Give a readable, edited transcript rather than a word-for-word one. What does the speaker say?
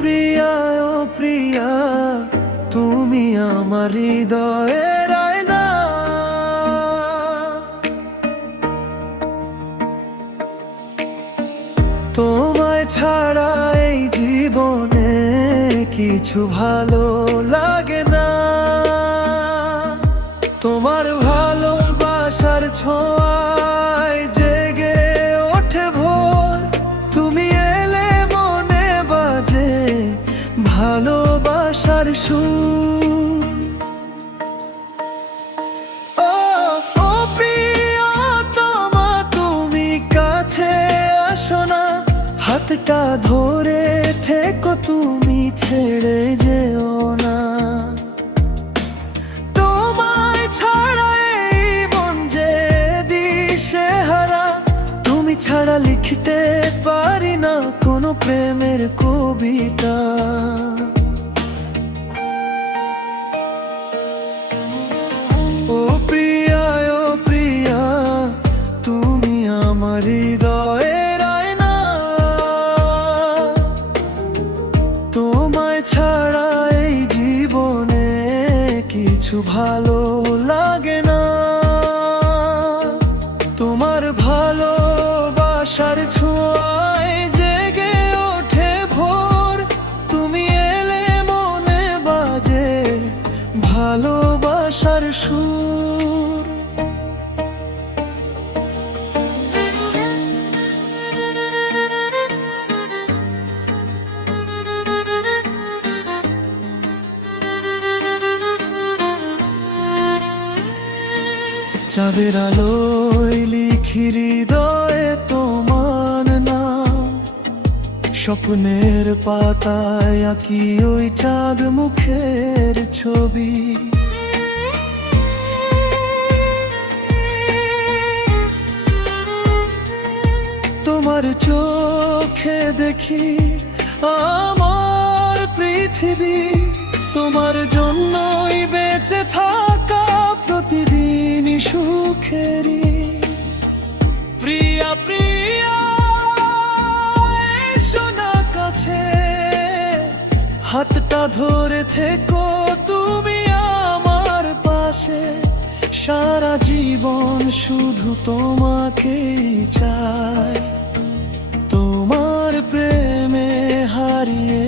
প্রিয়া, ও প্রিয়া, তুমি আমার হৃদয়ের আয়না। তোমায় ছাড়া এই জীবনে কিছু ভালো লাগে না। তোমার ভালোবাসার ছোঁয়ায় জেগে ওঠে ভোর। তুমি এলে মনে বাজে ভালোবাসার সুর। ও ও প্রিয়তমা, তুমি কাছে আসো না, হাতটা ধরে থেকো, তুমি ছেড়ে যেও না। তোমায় ছাড়া এই মন যে দিশেহারা, তুমি ছাড়া লিখতে পারি না কোনো প্রেমের কবিতা। ও প্রিয়া, ও প্রিয়া, তুমি আমার হৃদয়ের আয়না। তোমায় ছাড়া এই জীবনে কিছু ভালো লাগে না। তোমার ভালোবাসার ছোঁয়ায় জেগে ওঠে ভোর। তুমি এলে মনে বাজে ভালোবাসার সুর। চাঁদের আলোয় লিখি হৃদয়ে তোমার নাম, স্বপ্নের পাতায় আঁকি ওই চাঁদ মুখের ছবি। তোমার চোখে দেখি আমার পৃথিবী। তোমার জন্যই বেঁচে থাকা প্রতিদিনই সুখেরই। প্রিয়া, প্রিয়া, এসো না কাছে, হাতটা ধরে থেকো তুমি আমার পাশে। সারা জীবন শুধু তোমাকেই চাই, তোমার প্রেমে হারিয়ে